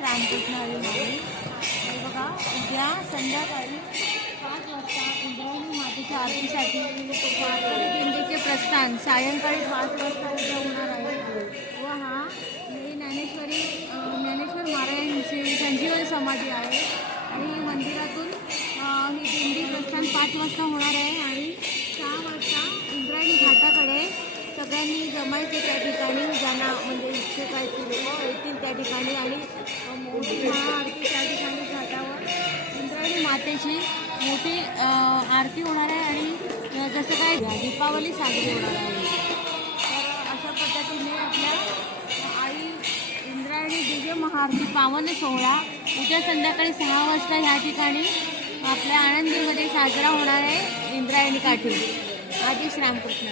रामकृष्ण हरी माऊली हे बघा उद्या संध्याकाळी पाच वाजता इंद्रायणी मातेच्या आरतीसाठी वारकरी दिंडीचे प्रस्थान सायंकाळी पाच वाजता उद्या होणार आहे. व हा. हे ज्ञानेश्वरी ज्ञानेश्वर महाराजांची संजीवन समाधी आहे. आणि मंदिरातून ही दिंडी प्रस्थान पाच वाजता होणार आहे. आणि सहा वाजता इंद्रायणी घाटाकडे सगळ्यांनी जमायचे त्या ठिकाणी ज्यांना म्हणजे इच्छुक आहेत ते लोक ठिकाणी आणि मोठी महाआरती त्या ठिकाणी घाटावर. इंद्रायणी मातेची मोठी आरती होणार आहे आणि जसं काय दीपावली साजरी होणार आहे. तर अशा पद्धतीने आपल्या आई इंद्रायणी दिव्य महाआरती पावन सोहळा उद्या संध्याकाळी सहा वाजता ह्या ठिकाणी आपल्या आनंदीमध्ये साजरा होणार आहे इंद्रायणी काठी. आधी श्रामकृष्ण